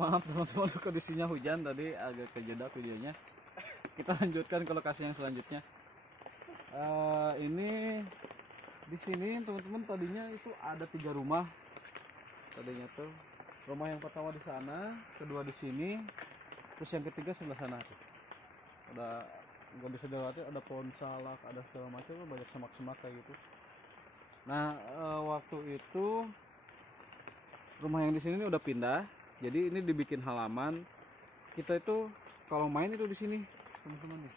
Maaf teman-teman, kondisinya hujan tadi agak kejeda videonya. Kita lanjutkan ke lokasi yang selanjutnya. Ini di sini teman-teman, tadinya itu ada 3 rumah. Tadinya tuh rumah yang pertama di sana, kedua di sini, terus yang ketiga sebelah sana tuh. Ada nggak bisa dilewati, ada pohon salak, ada segala macam, banyak semak-semak kayak gitu. Nah, waktu itu rumah yang di sini udah pindah. Jadi ini dibikin halaman. Kita itu kalau main itu di sini, teman-teman nih.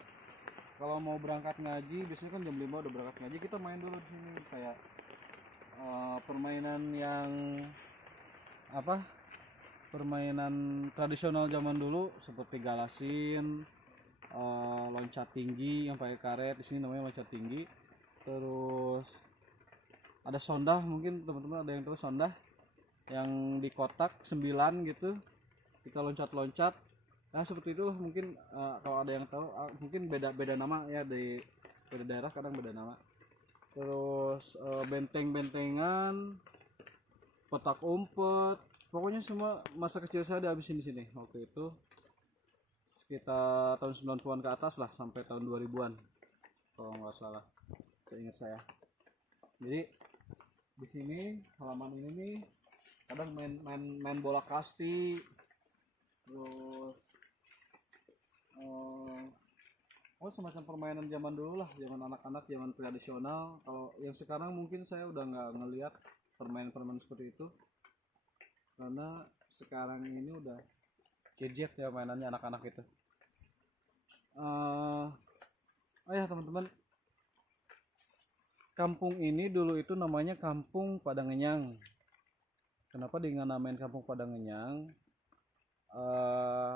Kalau mau berangkat ngaji, biasanya kan jam 5 udah berangkat ngaji, kita main dulu di sini kayak permainan yang apa? Permainan tradisional zaman dulu seperti galasin, loncat tinggi yang pakai karet, di sini namanya loncat tinggi. Terus ada sondah, mungkin teman-teman ada yang tahu sondah yang di kotak 9 gitu, kita loncat-loncat. Nah seperti itu mungkin, kalau ada yang tahu, mungkin beda nama ya, di beda daerah kadang beda nama. Terus benteng-bentengan, petak umpet, pokoknya semua masa kecil saya dihabisin di sini waktu itu, sekitar tahun 90-an ke atas lah, sampai tahun 2000-an kalau nggak salah, seingat saya. Jadi di sini halaman ini nih kadang main bola kasti, terus semacam permainan zaman dulu lah, zaman anak-anak, zaman tradisional. Kalau yang sekarang mungkin saya udah nggak ngelihat permainan seperti itu, karena sekarang ini udah gadget ya mainannya anak-anak itu. Ya teman-teman, kampung ini dulu itu namanya Kampung Padangenyang. Kenapa dinamain Kampung Padangenyang?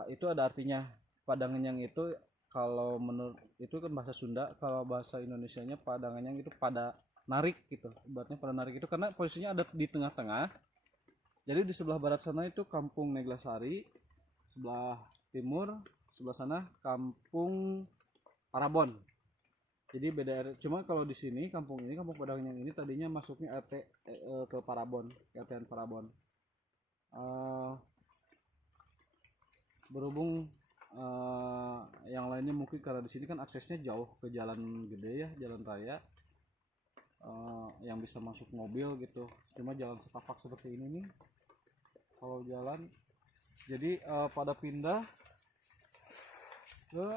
Itu ada artinya. Padangenyang itu kalau menurut itu kan bahasa Sunda, kalau bahasa Indonesianya Padangenyang itu pada narik gitu. Ibaratnya pada narik itu karena posisinya ada di tengah-tengah. Jadi di sebelah barat sana itu Kampung Neglasari, sebelah timur sebelah sana Kampung Parabon. Jadi beda. Cuma kalau di sini kampung ini, Kampung Padangenyang ini tadinya masuknya RT ke Parabon, RT Parabon. Berhubung yang lainnya mungkin karena di sini kan aksesnya jauh ke jalan gede ya, jalan raya, yang bisa masuk mobil gitu. Cuma jalan setapak seperti ini nih kalau jalan. Jadi pada pindah ke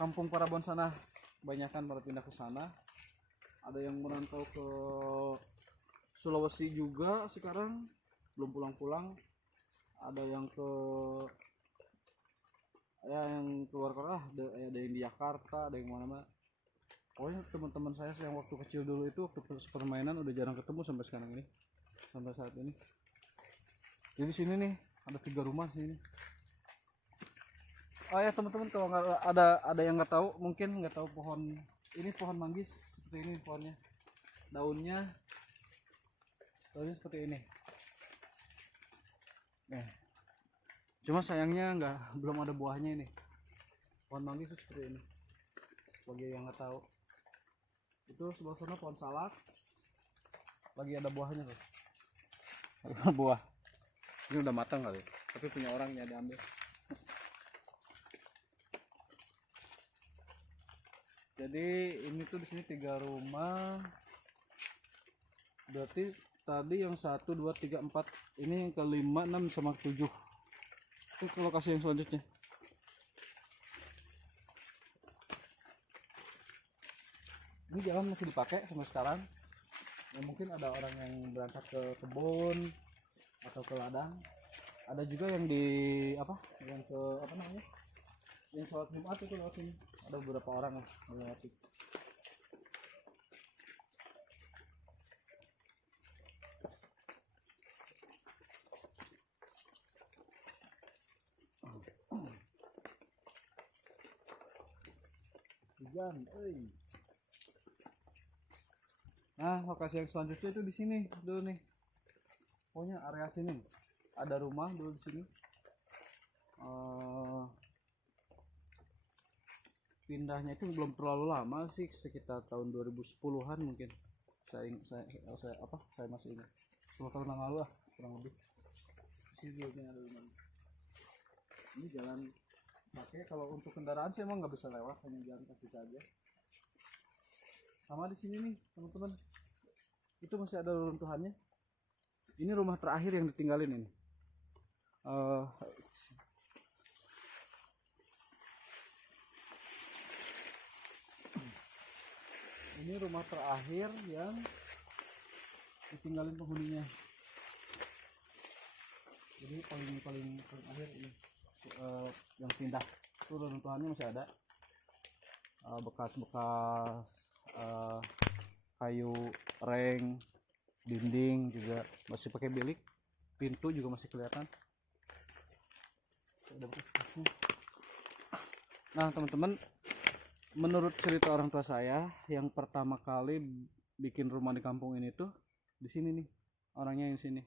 Kampung Parabon sana, kebanyakan pada pindah ke sana. Ada yang merantau ke Sulawesi juga sekarang, belum pulang-pulang. Ada yang ke yang keluar kota, ada yang di Jakarta, ada yang mana-mana. Pokoknya teman-teman saya yang waktu kecil dulu itu, waktu permainan udah jarang ketemu sampai sekarang ini, sampai saat ini. Jadi sini nih ada 3 rumah sini. Oh ya teman-teman, kalau nggak ada yang nggak tahu, mungkin nggak tahu pohon ini, pohon manggis seperti ini pohonnya, daunnya seperti ini. Nah, cuma sayangnya belum ada buahnya ini. Pohon manggis itu seperti ini. Bagi yang nggak tahu, itu sebelah sana pohon salak, lagi ada buahnya tuh. Buah ini udah matang kali, tapi punya orangnya diambil. Jadi ini tuh di sini 3 rumah. Berarti tadi yang 1, 2, 3, 4, ini yang ke-5, 6 sama 7. Itu ke lokasi yang selanjutnya. Ini jalan masih dipakai sampai sekarang. Ya, mungkin ada orang yang berangkat ke kebun atau ke ladang. Ada juga yang di yang ke namanya, yang sholat Jumat itu lewat sini. Ada beberapa orang melewati. Hujan, Nah, lokasi yang selanjutnya itu di sini dulu nih. Pokoknya area sini ada rumah dulu di sini. Pindahnya itu belum terlalu lama sih, sekitar tahun 2010-an mungkin. Saya masih ingat 10 tahun yang lalu lah kurang lebih. Sini ada rumah. Ini jalan pakai, kalau untuk kendaraan sih emang nggak bisa lewat, hanya jalan kaki saja. Sama di sini nih teman-teman, itu masih ada reruntuhannya. Ini rumah terakhir yang ditinggalin ini. Ini rumah terakhir yang ditinggalin penghuninya. Jadi paling akhir ini yang pindah itu reruntuhannya masih ada, bekas-bekas kayu reng, dinding juga masih pakai bilik, pintu juga masih kelihatan. Nah teman-teman, menurut cerita orang tua saya, yang pertama kali bikin rumah di kampung ini tuh di sini nih, orangnya yang sini,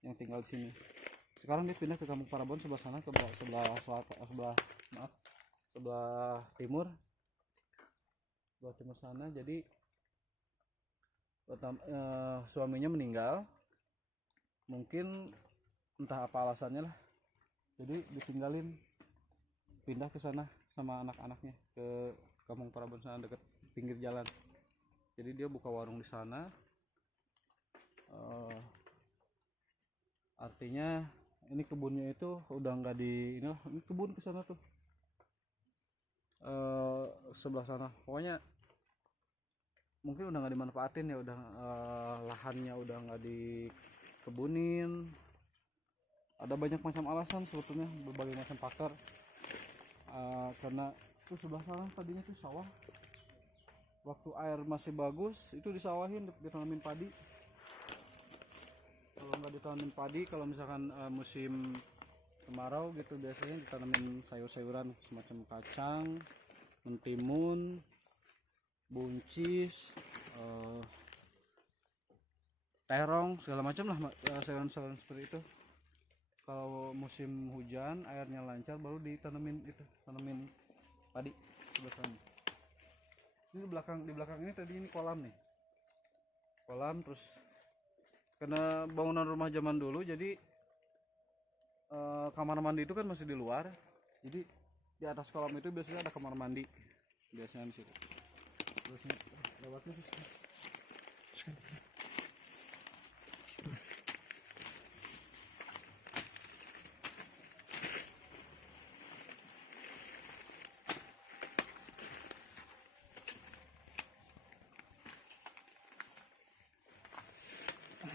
yang tinggal di sini. Sekarang dia pindah ke Kampung Parabon sebelah sana, sebelah timur sana. Jadi suaminya meninggal, mungkin entah apa alasannya lah, jadi ditinggalin pindah ke sana sama anak-anaknya ke Kampung Parabon sana, dekat pinggir jalan. Jadi dia buka warung di sana. Artinya ini kebunnya itu udah nggak di ini kebun ke sana tuh, sebelah sana. Pokoknya mungkin udah nggak dimanfaatin ya, udah lahannya udah nggak dikebunin. Ada banyak macam alasan sebetulnya, berbagai macam pakar. Karena itu sebelah sana tadinya tuh sawah, waktu air masih bagus itu disawahin, ditanamin padi. Kalau nggak ditanamin padi, kalau misalkan musim kemarau gitu, biasanya ditanamin sayur-sayuran semacam kacang, mentimun, buncis, terong, segala macam lah, sayuran-sayuran seperti itu. Kalau musim hujan airnya lancar, baru ditanamin tanamin padi sebelah sana. Ini di belakang ini tadi ini kolam nih, kolam. Terus karena bangunan rumah zaman dulu, jadi kamar mandi itu kan masih di luar, jadi di atas kolam itu biasanya ada kamar mandi, biasanya di situ. Terusnya lewatnya susah.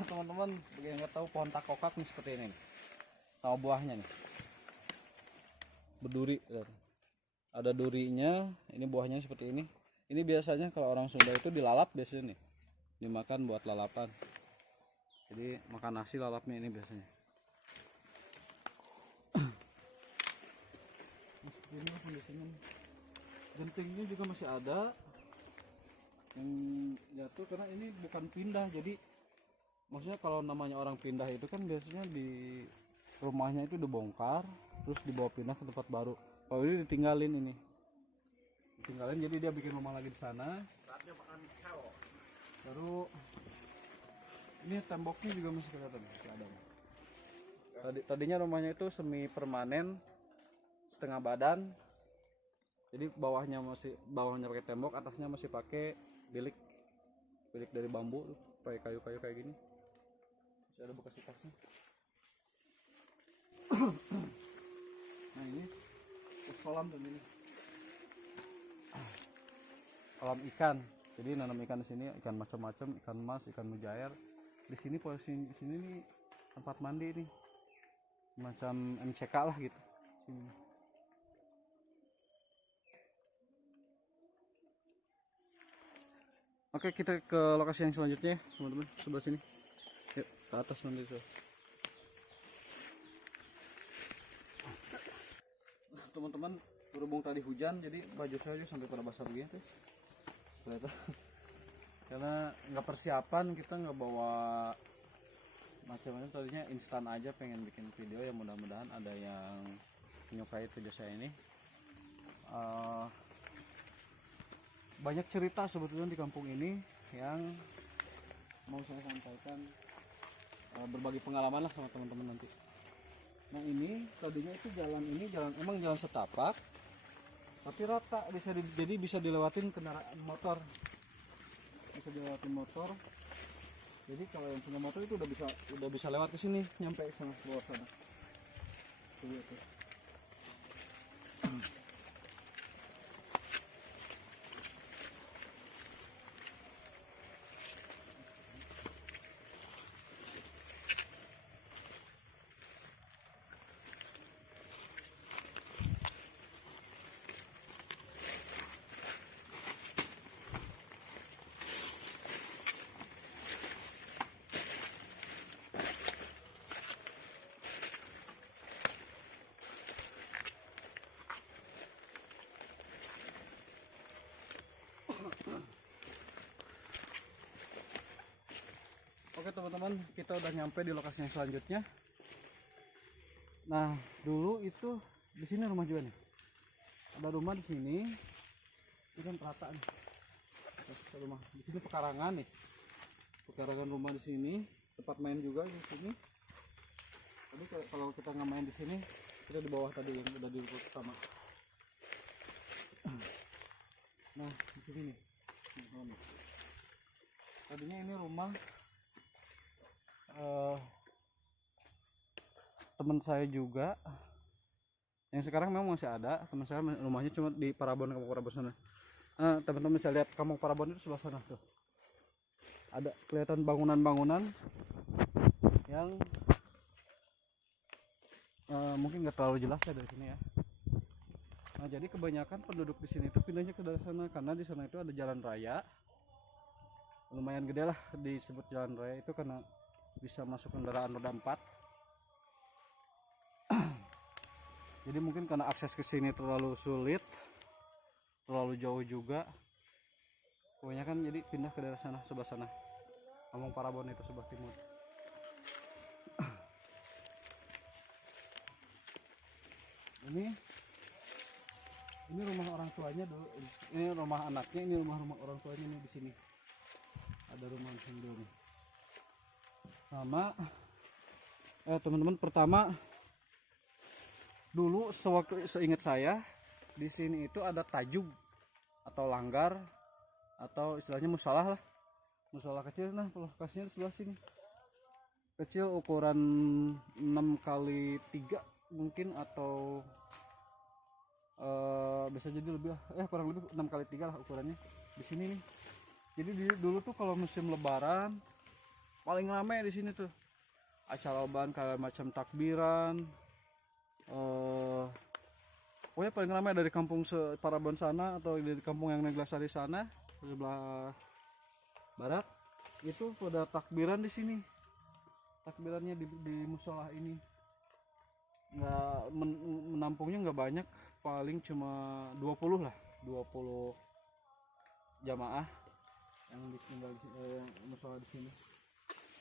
Teman-teman, bagi yang nggak tahu, pohon takokak nih seperti ini nih, sama buahnya nih berduri, ada durinya. Ini buahnya seperti ini. Ini biasanya kalau orang Sunda itu dilalap biasanya nih, dimakan buat lalapan. Jadi makan nasi lalapnya ini biasanya. Seperti ini kondisinya. Gentingnya juga masih ada yang jatuh, karena ini bukan pindah. Jadi maksudnya kalau namanya orang pindah itu kan biasanya di rumahnya itu dibongkar terus dibawa pindah ke tempat baru. Kalau ini ditinggalin, jadi dia bikin rumah lagi di sana. Baru ini temboknya juga masih kelihatan, masih ada. Tadinya rumahnya itu semi permanen, setengah badan. Jadi bawahnya pakai tembok, atasnya masih pakai bilik dari bambu, pakai kayu-kayu kayak gini. Masih ada bekas-bekasnya. Nah ini kolam dan ini kolam ikan. Jadi nanam ikan di sini, ikan macam-macam, ikan mas, ikan mujair. Di sini posisi di sini nih tempat mandi nih, macam MCK lah gitu. Sini. Oke, kita ke lokasi yang selanjutnya, teman-teman, sebelah sini. Yuk, ke atas nanti tuh. Teman-teman, berhubung tadi hujan, jadi baju saya juga sampai pada basah begini tuh. Karena nggak persiapan, kita nggak bawa macam-macam. Tadinya instan aja, pengen bikin video yang mudah-mudahan ada yang menyukai video saya ini. Banyak cerita sebetulnya di kampung ini yang mau saya sampaikan, berbagi pengalaman lah sama teman-teman nanti. Nah ini tadinya itu jalan ini emang jalan setapak, tapi rata jadi bisa dilewatin kendaraan motor, bisa dilewatin motor. Jadi kalau yang punya motor itu udah bisa lewat ke sini, nyampe sana ke bawah sana. Tuh, lihat tuh. Oke teman-teman, kita udah nyampe di lokasi yang selanjutnya. Nah, dulu itu di sini rumah juga nih. Ada rumah di sini. Ini kan rata nih. Rumah di sini pekarangan nih. Pekarangan rumah di sini, tempat main juga di sini. Tadi kalau kita nggak main di sini, kita di bawah tadi yang udah di pertama. Nah, di sini nih. Tadinya ini rumah teman saya juga, yang sekarang memang masih ada. Teman saya rumahnya cuma di Parabon, Kampung Parabon sana. Teman-teman bisa lihat Kampung Parabon itu sebelah sana tuh, ada kelihatan bangunan-bangunan yang mungkin nggak terlalu jelas ya dari sini ya. Nah jadi kebanyakan penduduk di sini tuh pindahnya ke daerah sana karena di sana itu ada jalan raya, lumayan gede lah, disebut jalan raya itu karena bisa masuk kendaraan roda 4. Jadi mungkin karena akses ke sini terlalu sulit, terlalu jauh juga, kebanyakan jadi pindah ke daerah sana, sebelah sana, Kampung Parabon itu sebelah timur. Ini rumah orang tuanya dulu, ini rumah anaknya, ini rumah orang tuanya nih di sini. Ada rumah di sini dulu nih. Sama teman-teman, pertama dulu seingat saya di sini itu ada tajub atau langgar atau istilahnya musalah lah, musalah kecil. Nah lokasinya di sebelah sini, kecil, ukuran 6x3 mungkin, atau bisa jadi lebih, kurang lebih 6x3 lah ukurannya di sini nih. Jadi dulu tuh kalau musim lebaran paling ramai di sini tuh, acara lebaran kayak macam takbiran, pokoknya paling ramai dari kampung Parabon sana atau dari kampung yang Neglasari sana sebelah barat itu pada takbiran di sini. Takbirannya di musola ini nggak menampungnya nggak banyak, paling cuma 20 lah, 20 jamaah yang tinggal di musola di sini.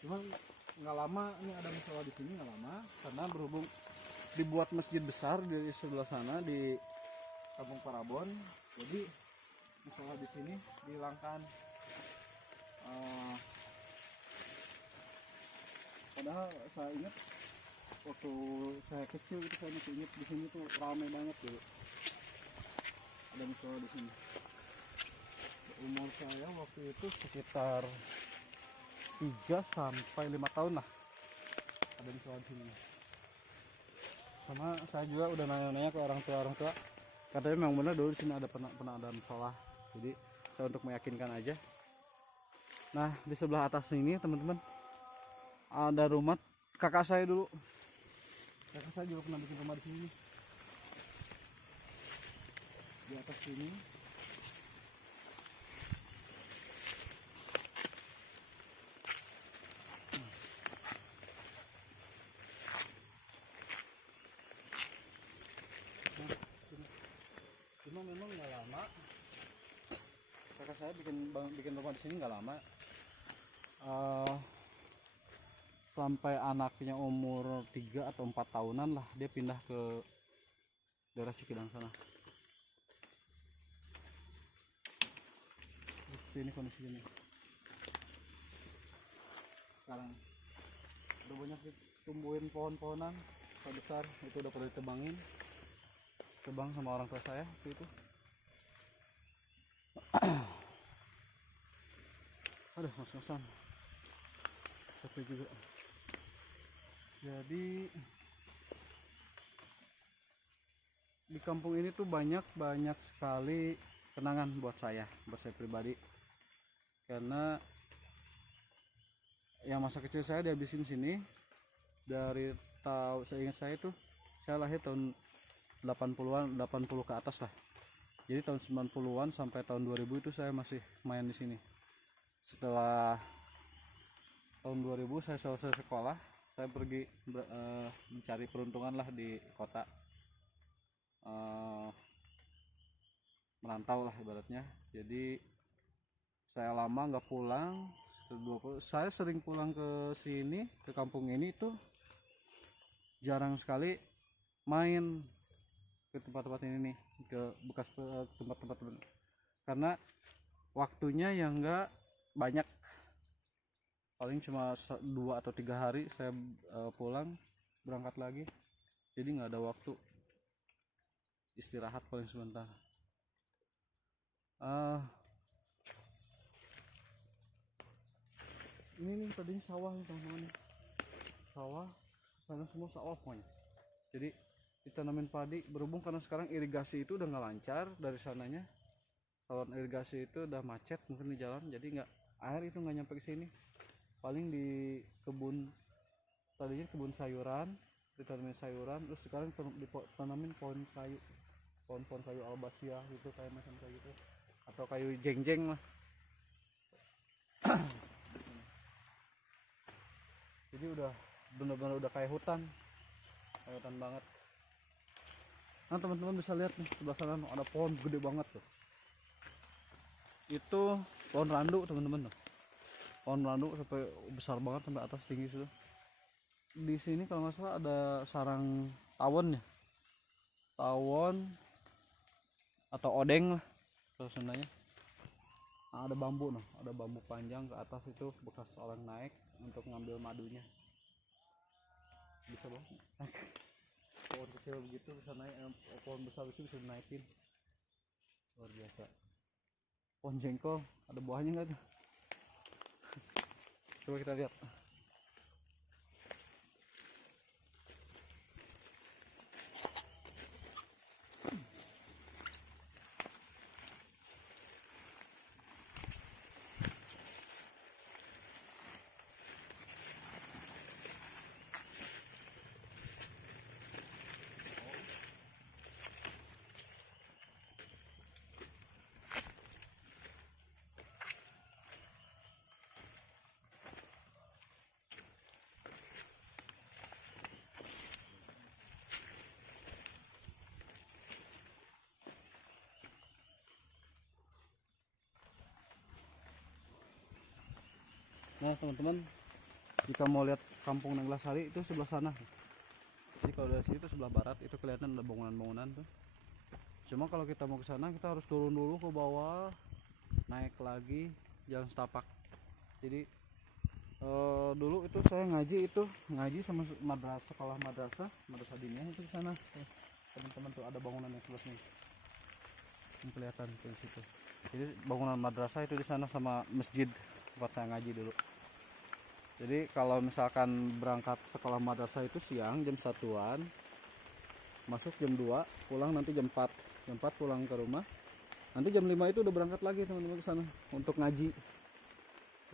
Cuma nggak lama ini ada musola di sini, nggak lama karena berhubung dibuat masjid besar di sebelah sana di Kampung Parabon, jadi musola di sini dihilangkan. Padahal saya ingat waktu saya kecil itu, saya masih ingat di sini tuh ramai banget dulu, ada musola di sini. Umur saya waktu itu sekitar 3-5 tahun lah, ada musola di sini. Sama saya juga udah nanya-nanya ke orang tua, katanya memang benar dulu di sini ada pernah ada musola. Jadi saya untuk meyakinkan aja. Nah di sebelah atas ini teman-teman ada rumah kakak saya dulu. Kakak saya juga pernah bikin rumah di sini. Di atas sini. Cuma memang nggak lama. Kakak saya bikin rumah di sini nggak lama. Sampai anaknya umur 3 atau 4 tahunan lah dia pindah ke daerah Cikidang sana. Ini kondisinya sekarang udah banyak tumbuhin pohon-pohonan. besar itu udah pada ditebangin, tebang sama orang tua saya waktu itu. Aduh, ngos-ngosan capek juga. Jadi di kampung ini tuh banyak sekali kenangan buat saya pribadi, karena yang masa kecil saya dihabisin sini. Dari saya ingat saya tuh saya lahir tahun 80-an, 80 ke atas lah. Jadi tahun 90-an sampai tahun 2000 itu saya masih main di sini. Setelah tahun 2000 saya selesai sekolah, saya pergi mencari peruntungan lah di kota, merantau lah ibaratnya. Jadi saya lama nggak pulang. Saya sering pulang ke sini, ke kampung ini tuh jarang sekali main ke tempat-tempat ini nih, ke bekas tempat-tempat, karena waktunya yang nggak banyak, paling cuma 2 atau 3 hari saya pulang berangkat lagi, jadi nggak ada waktu istirahat paling sebentar. Ini nih tadinya sawah nih teman-teman, sawah sana semua sawah pokoknya. Jadi ditanamin padi, berhubung karena sekarang irigasi itu udah nggak lancar dari sananya, saluran irigasi itu udah macet mungkin di jalan, jadi nggak, air itu nggak nyampe ke sini. Paling di kebun, tadinya kebun sayuran, ditanamin sayuran, terus sekarang ditanamin pohon kayu, pohon kayu albasia gitu, kayak macam kayak gitu, atau kayu jeng-jeng lah. Jadi udah benar-benar udah kayak hutan banget. Nah teman-teman bisa lihat nih sebelah sana ada pohon gede banget tuh. Itu pohon randu teman-teman tuh. Pohon randu sampai besar banget sampai atas tinggi sudah. Di sini kalau nggak salah ada sarang tawon ya, tawon atau odeng lah kalau sebenarnya. Nah, ada bambu noh, ada bambu panjang ke atas itu bekas orang naik untuk ngambil madunya. Bisa banget. Pohon kecil begitu bisa naik, pohon besar itu bisa dinaikin, luar biasa. Pohon jengkol ada buahnya nggak tuh? Coba kita lihat. Nah teman-teman, jika mau lihat kampung Nanglasari itu sebelah sana. Jadi kalau dari sini itu sebelah barat itu kelihatan ada bangunan-bangunan tuh. Cuma kalau kita mau ke sana kita harus turun dulu ke bawah, naik lagi jalan setapak. Jadi dulu itu saya ngaji sama madrasah, sekolah madrasah diniyah itu di sana. Teman-teman tuh ada bangunan yang sebelah sini. Ini kelihatan tuh di situ. Jadi bangunan madrasah itu di sana sama masjid tempat saya ngaji dulu. Jadi kalau misalkan berangkat sekolah madrasah itu siang jam 1-an, masuk jam 2, pulang nanti jam 4. Jam 4 pulang ke rumah. Nanti jam 5 itu udah berangkat lagi teman-teman ke sana untuk ngaji.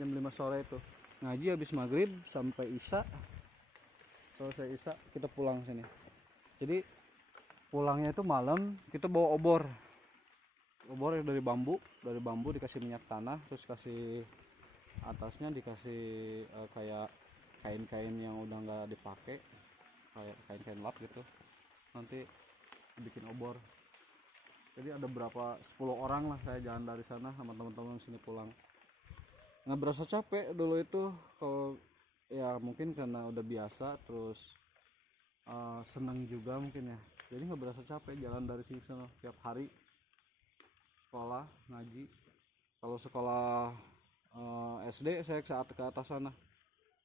Jam 5 sore itu. Ngaji habis maghrib sampai isya. Selesai isya kita pulang sini. Jadi pulangnya itu malam, kita bawa obor. Obor dari bambu dikasih minyak tanah, terus kasih atasnya dikasih kayak kain-kain yang udah nggak dipakai, kayak kain-kain lap gitu, nanti bikin obor. Jadi ada berapa 10 orang lah saya jalan dari sana sama teman-teman sini pulang. Nggak berasa capek dulu itu, kalau ya mungkin karena udah biasa, terus seneng juga mungkin ya, jadi nggak berasa capek jalan dari sini sana tiap hari sekolah ngaji. Kalau sekolah SD saya saat ke atas sana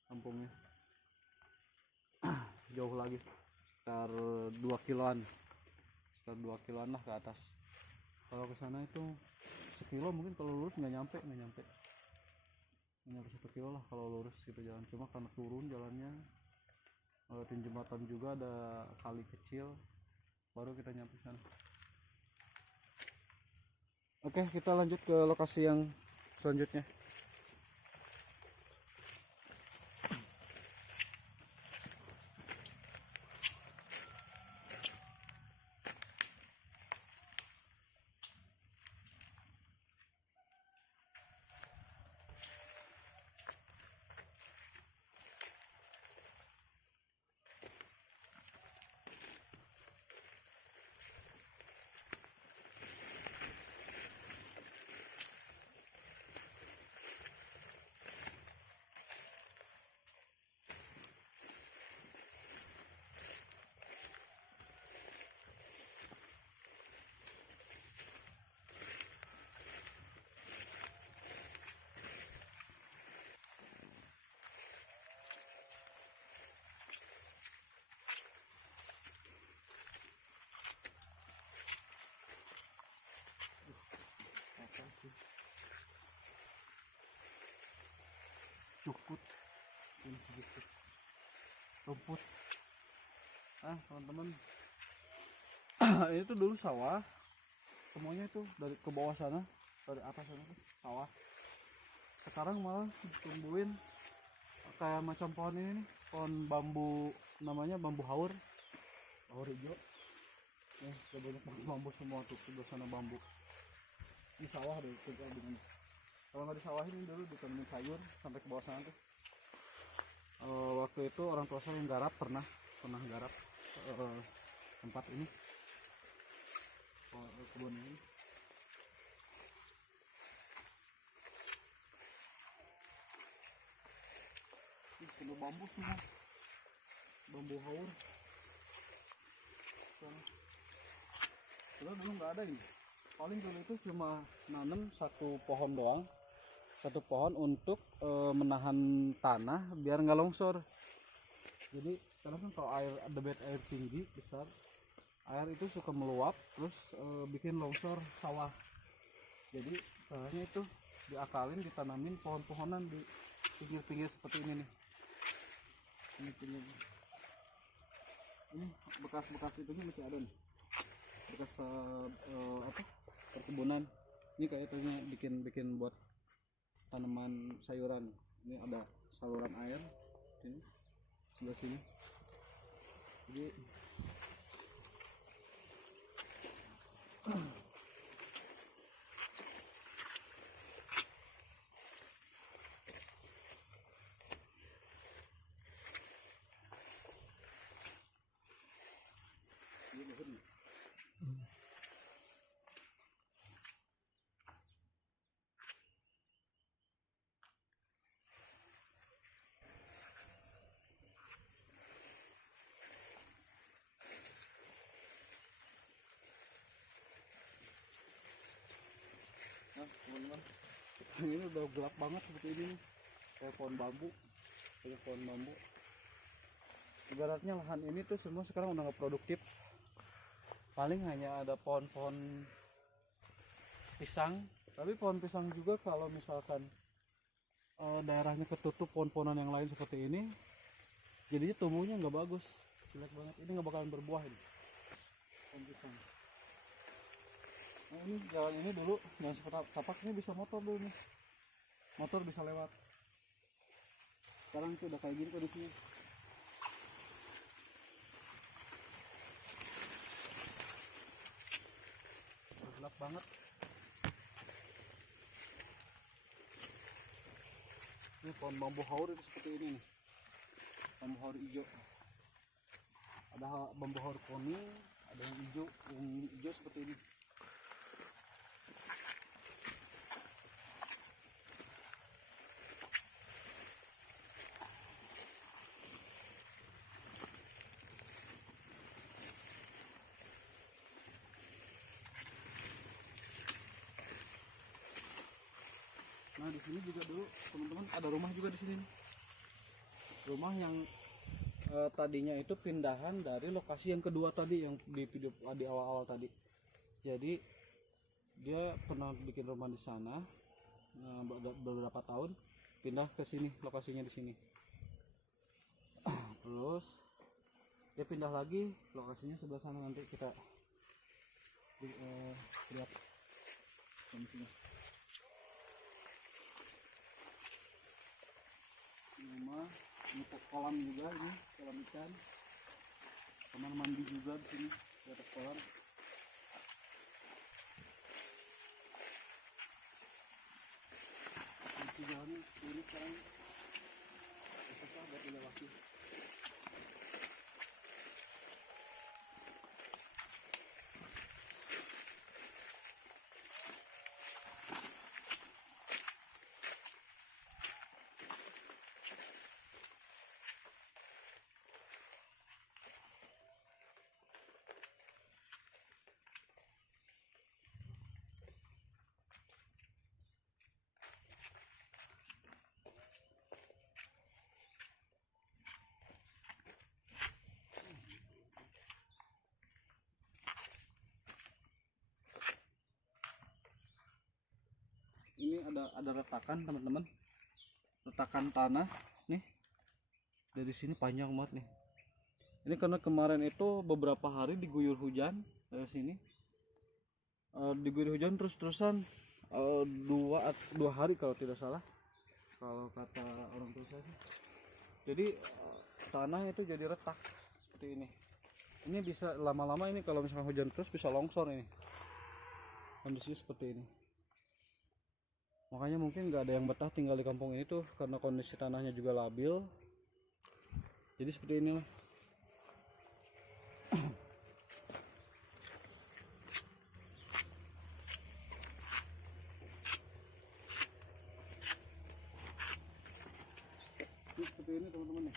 kampungnya jauh lagi. sekitar 2 kiloan, sekitar 2 kiloan lah ke atas. Kalau ke sana itu sekilo mungkin, kalau lurus nggak nyampe 1 kilo lah kalau lurus gitu jalan. Cuma karena turun jalannya, di jembatan juga ada kali kecil, baru kita nyampe sana. Oke, kita lanjut ke lokasi yang selanjutnya. Cukut rumput. Teman-teman, ini tuh dulu sawah semuanya, itu dari ke bawah sana, dari atas sana tuh sawah. Sekarang malah ditumbuhin kayak macam pohon ini nih, pohon bambu, namanya bambu haur hijau. Udah banyak bambu semua tuh, sebelah sana bambu. Ini sawah deh, kalau nggak disawahin dulu ditanemin sayur sampai ke bawah sana tuh. Waktu itu orang tua saya yang garap, pernah garap tempat ini, kebun ini. Ini penuh bambu semua, bambu haur. Dulu nggak ada ini, paling dulu itu cuma nanam satu pohon doang, satu pohon untuk menahan tanah biar nggak longsor. Jadi karena kan kalau debit air tinggi besar, air itu suka meluap terus bikin longsor sawah. Jadi caranya itu diakalin, ditanamin pohon-pohonan di pinggir-pinggir seperti ini nih. Ini bekas-bekas itunya masih ada nih, bekas perkebunan. Ini kayaknya bikin buat tanaman sayuran. Ini ada saluran air ini sebelah sini. Jadi teman-teman, ini udah gelap banget seperti ini nih, kayak pohon bambu. Ibaratnya lahan ini tuh semua sekarang udah nggak produktif, paling hanya ada pohon-pohon pisang. Tapi pohon pisang juga kalau misalkan daerahnya ketutup pohon-pohonan yang lain seperti ini, jadinya tumbuhnya nggak bagus, jelek banget. Ini nggak bakalan berbuah ini pohon pisang. Nah, ini jalan ini dulu yang tapaknya bisa motor dulu nih, motor bisa lewat. Sekarang tuh udah kayak gini kondisinya. Gelap banget. Ini pohon bambu haur itu seperti ini nih, bambu haur hijau. Ada bambu haur kuning, ada yang hijau seperti ini. Nah di sini juga dulu teman-teman ada rumah juga di sini. Rumah yang tadinya itu pindahan dari lokasi yang kedua tadi yang di video di awal-awal tadi. Jadi dia pernah bikin rumah di sana beberapa tahun, pindah ke sini, lokasinya di sini. Terus dia pindah lagi, lokasinya sebelah sana, nanti kita lihat kondisinya. Rumah ini kolam juga, ini kolam ikan, kamar mandi juga di sini di atas kolam. Jalannya ini sekarang susah buat dilewati. Ini ada retakan teman-teman, retakan tanah nih, dari sini panjang banget nih. Ini karena kemarin itu beberapa hari diguyur hujan dari sini, diguyur hujan terus-terusan, dua hari kalau tidak salah, kalau kata orang tua saya. Jadi tanah itu jadi retak seperti ini. Ini bisa lama-lama, ini kalau misalkan hujan terus bisa longsor ini, kondisi seperti ini. Makanya mungkin nggak ada yang betah tinggal di kampung ini tuh, karena kondisi tanahnya juga labil. Jadi seperti inilah. Ini seperti ini teman-teman nih.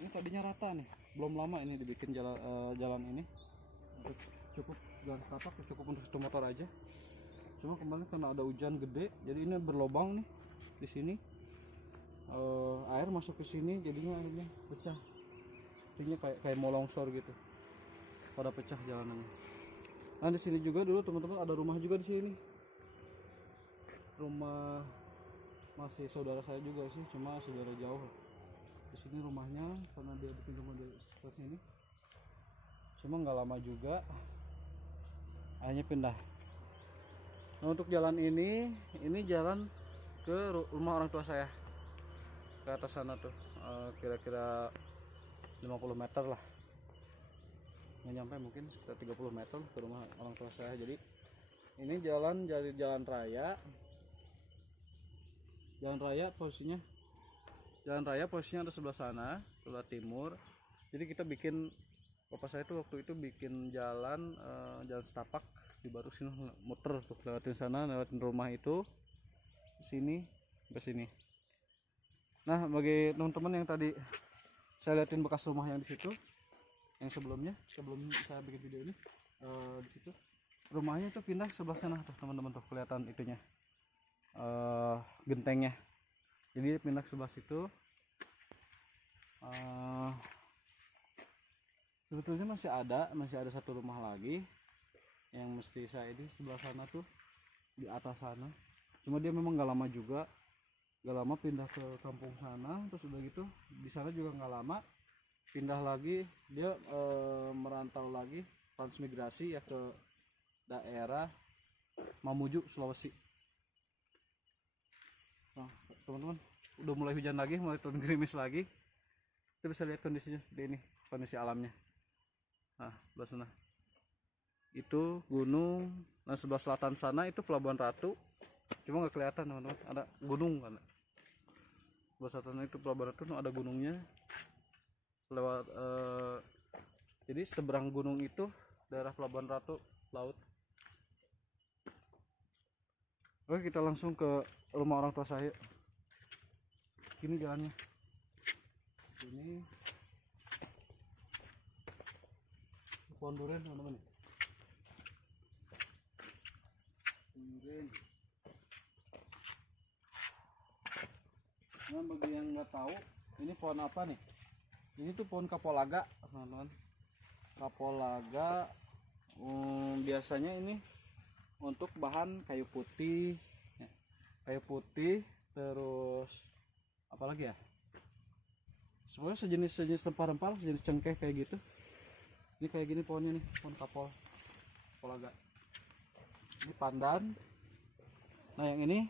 Ini tadinya rata nih, belum lama ini dibikin jalan ini. Cukup jalan setapak, cukup untuk satu motor aja. Cuma kemarin karena ada hujan gede, jadi ini berlobang nih di sini, air masuk ke sini, jadinya akhirnya pecah, jadinya kayak mau longsor gitu, pada pecah jalanannya. Nah di sini juga dulu teman-teman ada rumah juga di sini, rumah masih saudara saya juga sih, cuma saudara jauh. Di sini rumahnya, karena dia bikin rumah di sekitar sini, cuma nggak lama juga akhirnya pindah. Nah untuk jalan ini jalan ke rumah orang tua saya, ke atas sana tuh, kira-kira 50 meter lah, nggak nyampe, mungkin sekitar 30 meter ke rumah orang tua saya. Jadi ini jalan raya, posisinya ada sebelah sana, sebelah timur. Jadi kita bikin, bapak saya tuh waktu itu bikin jalan setapak di baru sini, muter tuh lewatin sana, lewatin rumah itu, sini sampai sini. Nah bagi teman-teman yang tadi saya liatin bekas rumah yang di situ, yang sebelum saya bikin video ini, di situ rumahnya itu pindah sebelah sana tuh teman-teman, tuh kelihatan itunya, gentengnya. Jadi pindah ke sebelah situ. Sebetulnya masih ada satu rumah lagi yang mesti saya di sebelah sana tuh, di atas sana. Cuma dia memang nggak lama juga, pindah ke kampung sana. Terus udah gitu di sana juga nggak lama pindah lagi, dia merantau lagi, transmigrasi ya ke daerah Mamuju, Sulawesi. Nah teman-teman, udah mulai hujan lagi, mulai turun gerimis lagi. Kita bisa lihat kondisinya seperti ini, kondisi alamnya. Nah sebelah sana itu gunung, nah sebelah selatan sana itu Pelabuhan Ratu, cuma nggak kelihatan teman-teman, ada gunung kan. Sebelah selatan itu Pelabuhan Ratu, ada gunungnya lewat, jadi seberang gunung itu daerah Pelabuhan Ratu, laut. Oke, kita langsung ke rumah orang tua saya. Ini jalannya, ini pohon durian teman-teman. Nah bagi yang nggak tahu ini pohon apa nih, Ini tuh pohon kapulaga, teman-teman. Kapulaga biasanya ini untuk bahan kayu putih, ya. Kayu putih, terus apalagi ya? Semuanya sejenis rempah-rempah, sejenis cengkeh kayak gitu. Ini kayak gini pohonnya nih, pohon kapulaga. Ini pandan. Nah yang ini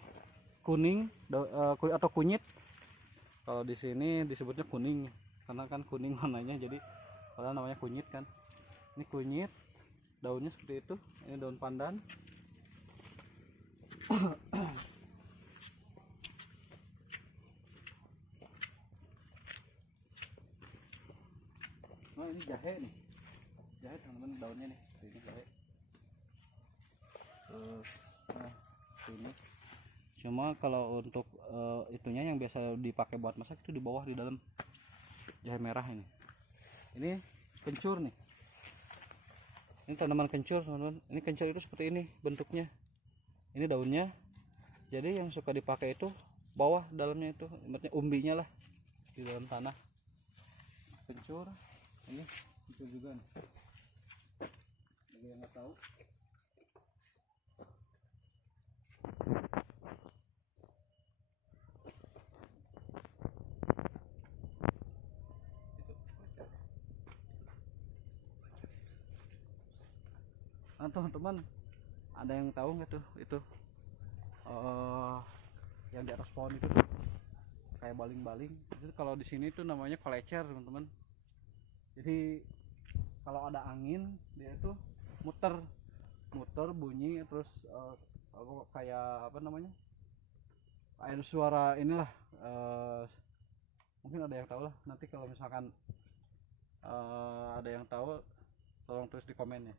kuning atau kunyit. Kalau di sini disebutnya kuning, karena kan kuning warnanya, jadi padahal namanya kunyit kan. Ini kunyit, daunnya seperti itu. Ini daun pandan. Nah ini jahe nih, jahe teman-teman, daunnya nih, ini jahe. Terus nah ini. Cuma kalau untuk itunya yang biasa dipakai buat masak itu di bawah, di dalam, jahe merah ini. Ini kencur nih. Ini tanaman kencur, teman-teman. Ini kencur itu seperti ini bentuknya. Ini daunnya. Jadi yang suka dipakai itu bawah, dalamnya itu, maksudnya umbinya lah, di dalam tanah. Kencur. Ini kencur juga nih. Bagi yang nggak tahu. Nah teman-teman, ada yang tahu nggak tuh itu yang di atas pohon itu tuh kayak baling-baling itu, kalau di sini tuh namanya kolecer, teman-teman. Jadi kalau ada angin dia tuh muter bunyi, terus kayak apa namanya, air suara inilah, mungkin ada yang tahu lah. Nanti kalau misalkan ada yang tahu, tolong tulis di komen ya.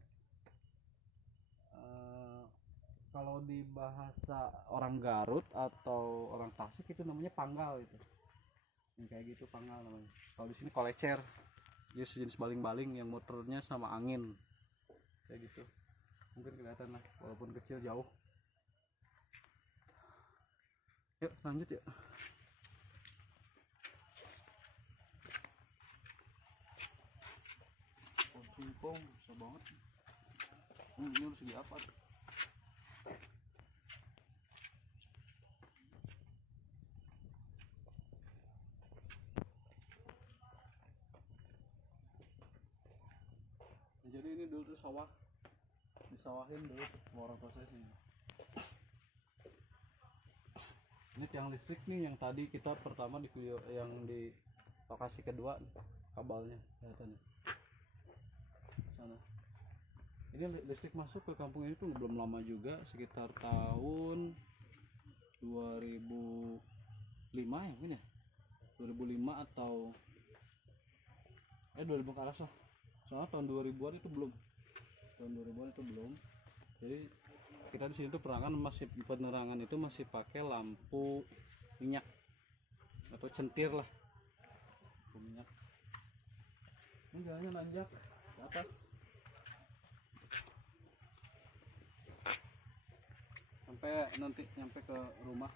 Kalau di bahasa orang Garut atau orang Tasik itu namanya panggal itu. Yang kayak gitu panggal namanya. Kalau di sini kolecer. Dia sejenis baling-baling yang motornya sama angin. Kayak gitu. Mungkin kelihatan lah, walaupun kecil jauh. Yuk lanjut yuk. Oh, singkong susah banget. Ini harus segi apa tuh? Jadi ini dulu tuh sawah, disawahin dulu sama orang tua saya sih. Ini tiang listrik nih yang tadi kita pertama di video, yang di lokasi kedua nih, kabelnya kelihatan sana. Ini listrik masuk ke kampung ini tuh belum lama juga, sekitar tahun 2005 ya mungkin ya, 2005 atau 2000 ke atas lah. Soalnya tahun 2000-an itu belum, jadi kita di sini tuh penerangan itu masih pakai lampu minyak atau centir lah, lampu minyak. Ini jalannya nanjak ke atas sampai nanti nyampe ke rumah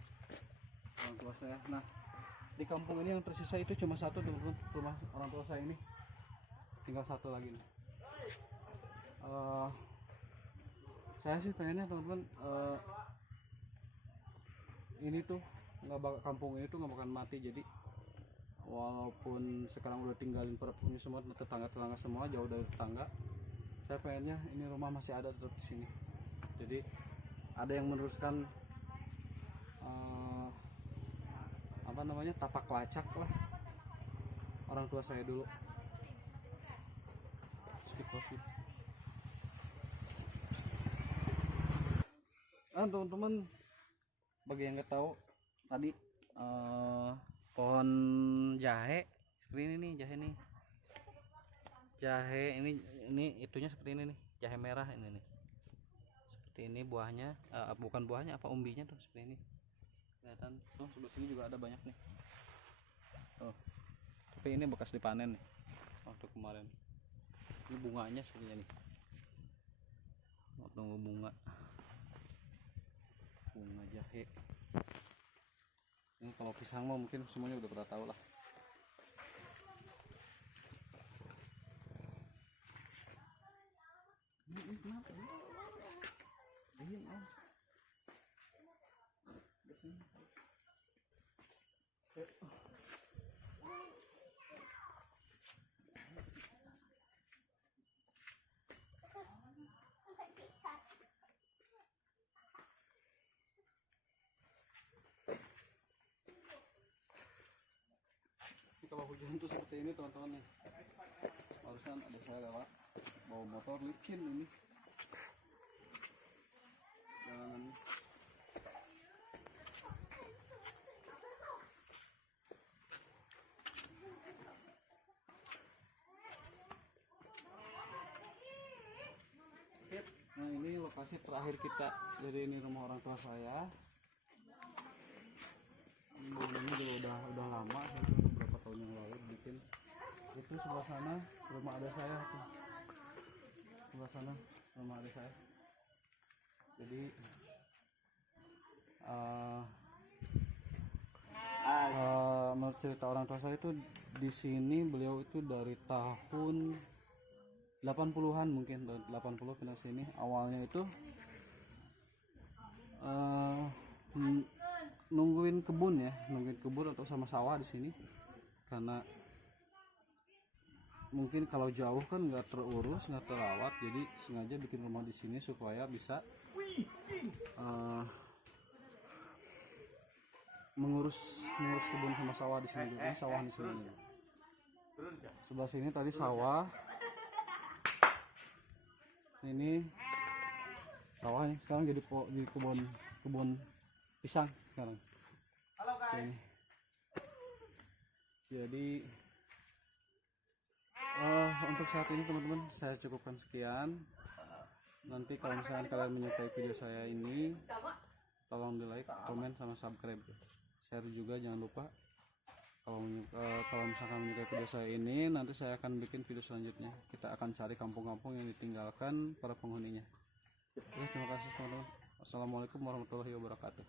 orang tua saya. Nah di kampung ini yang tersisa itu cuma satu, teman-teman, rumah orang tua saya ini tinggal satu lagi nih. Saya sih pengennya, teman-teman, ini tuh kampung ini tuh nggak bakal mati. Jadi walaupun sekarang udah tinggalin ini semua, tetangga semua jauh dari tetangga, saya pengennya ini rumah masih ada tetap di sini. Jadi ada yang meneruskan apa namanya, tapak lacak lah orang tua saya dulu. Teman-teman, bagi yang nggak tahu, tadi pohon jahe seperti ini nih, jahe ini itunya seperti ini nih, jahe merah ini nih, seperti ini buahnya, bukan buahnya, apa umbinya tuh seperti ini kelihatan tuh. Sebelah sini juga ada banyak nih. Tapi ini bekas dipanen nih waktu kemarin. Ini bunganya sepertinya nih, mau tunggu bunga jahe. Ini kalau pisang mah mungkin semuanya udah pada tahu lah. Untuk seperti ini teman-teman nih, barusan ada saya lewat bawa motor licin ini jalanan. Nah ini lokasi terakhir kita, jadi ini rumah orang tua saya. Bangunannya juga udah lama, itu beberapa tahun yang lalu bikin. Itu sebelah sana rumah ada saya tuh. Sebelah sana rumah ada saya. Jadi menurut cerita orang tua saya itu di sini beliau itu dari tahun 80-an mungkin, 80 pindah sini. Awalnya itu nungguin kebun atau sama sawah di sini, karena mungkin kalau jauh kan nggak terurus, nggak terawat, jadi sengaja bikin rumah di sini supaya bisa mengurus kebun sama sawah di sini. Ini sawah di sini. Sebelah sini tadi sawah. Ini sawah nih, sekarang jadi kebun pisang sekarang. Halo guys. Jadi untuk saat ini teman-teman saya cukupkan sekian. Nanti kalau misalnya kalian menyukai video saya ini, tolong di like, komen, sama subscribe. Share juga jangan lupa. Kalau misalkan menyukai video saya ini, nanti saya akan bikin video selanjutnya. Kita akan cari kampung-kampung yang ditinggalkan para penghuninya. Oke, terima kasih teman-teman. Assalamualaikum warahmatullahi wabarakatuh.